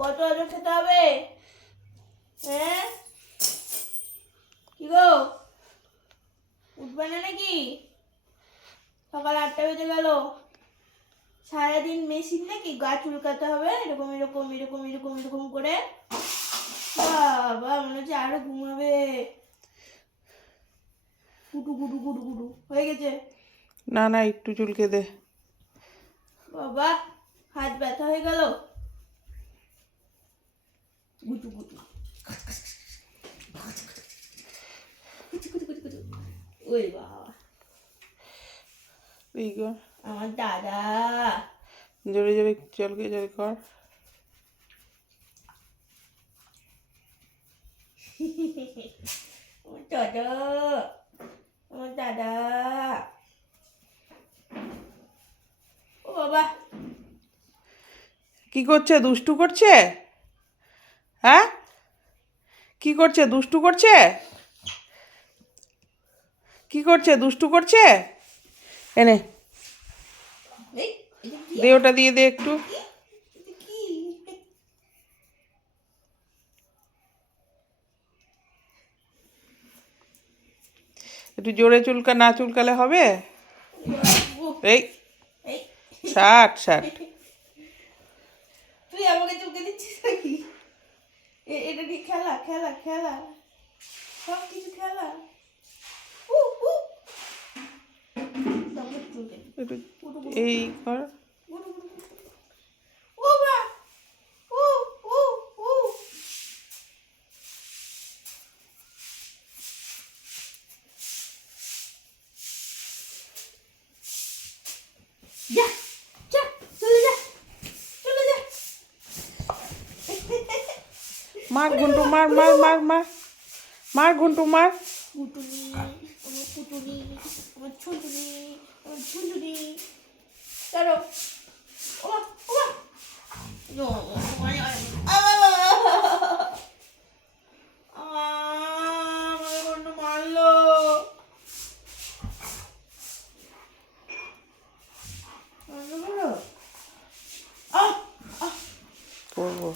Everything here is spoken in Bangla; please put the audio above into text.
কত আজও খেতে হবে? হ্যাঁ কি গো, উঠবে না নাকি? সকাল 8টা বেজে গেল। সারাদিন মেশিন নাকি? গা চুলকাতে হবে এরকম এরকম এরকম এরকম এরকম করে। বাবা মনে হচ্ছে আরো ঘুমাবে। গুটু গুটু গুটু গুটু হয়ে গেছে। না না, একটু চুলকে দে। বাবা হাত ব্যথা হয়ে গেল। গুটু গুটু ওই বাবা এই কর, আমার দাদা। জোরে জোরে চলকে জোরে কর। আমার দাদা, আমার দাদা। ও বাবা কি করছে? দুষ্টু করছে? হ্যাঁ, কি করছে? দুষ্টু করছে? কি করছে? দুষ্টু করছে? এনে এই এটা কি? দে, ওটা দিয়ে দে একটু। এটা কি? একটু জোরে চুলকা, না চুলকালে হবে? বাবু, এই এই ষাট ষাট। তুই আমাকে চুলকে দিচ্ছিস নাকি? এটা ঠিক খেলা খেলা খেলা, সব কিছু খেলা। উ, উ। তারপর চুলকে দিই। একটু গুটু গুটু এই কর। গুটু গুটু গুটু। ও বা, উ, উ, উ। যা যা, চলে যা, চলে যা। মার ঘন্টু, মার মার মার মার, মার ঘন্টু মার। কুটুনি, আমার কুটুনি, আমার ছুটুনি, আমার ঝুঁঝুনি। চলো। ও ও নো, আমাকে বড্ড মারলো। মারলো বলো? আহ আহ করবো।